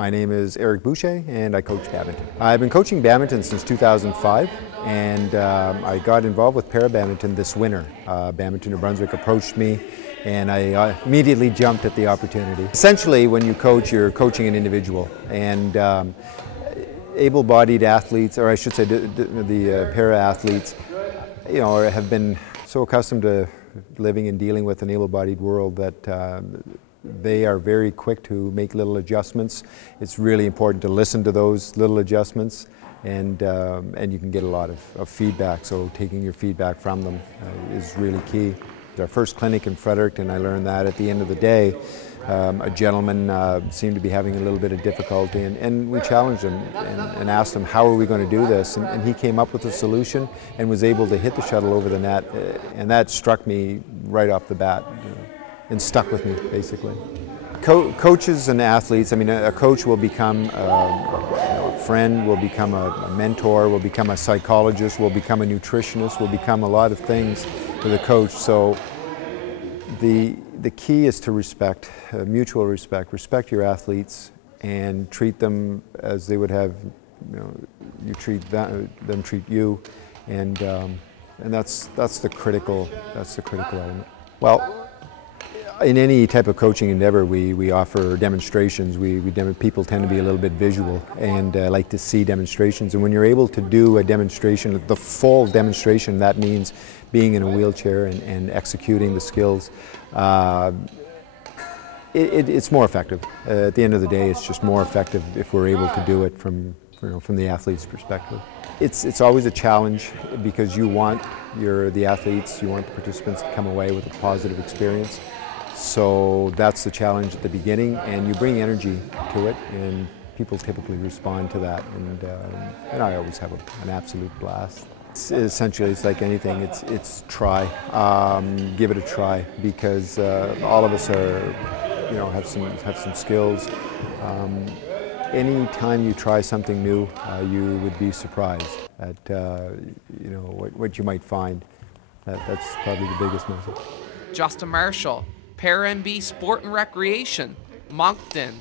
My name is Eric Boucher and I coach badminton. I've been coaching badminton since 2005 and I got involved with para-badminton this winter. Badminton of Brunswick approached me and I immediately jumped at the opportunity. Essentially, when you coach, you're coaching an individual, and able-bodied athletes, or I should say the para-athletes, have been so accustomed to living and dealing with an able-bodied world that they are very quick to make little adjustments. It's really important to listen to those little adjustments, and you can get a lot of feedback, so taking your feedback from them is really key. Our first clinic in Fredericton, I learned that at the end of the day, a gentleman seemed to be having a little bit of difficulty, and we challenged him and asked him, how are we going to do this? And he came up with a solution and was able to hit the shuttle over the net, and that struck me right off the bat and stuck with me, basically. Coaches and athletes, a coach will become a friend, will become a mentor, will become a psychologist, will become a nutritionist, will become a lot of things with a coach. So the key is to respect, mutual respect. Respect your athletes and treat them as they would have, you treat them treat you, and that's the critical element. Well, in any type of coaching endeavor, we offer demonstrations. People tend to be a little bit visual and like to see demonstrations. And when you're able to do a demonstration, the full demonstration, that means being in a wheelchair and executing the skills, it's more effective. At the end of the day, it's just more effective if we're able to do it from the athlete's perspective. It's always a challenge because you want the athletes, you want the participants to come away with a positive experience. So that's the challenge at the beginning, and you bring energy to it, and people typically respond to that, and I always have an absolute blast. Essentially, it's like anything. It's try, give it a try, because all of us are, have some skills. Any time you try something new, you would be surprised at what you might find. That's probably the biggest message. Justin Marshall, Para&B Sport and Recreation, Moncton.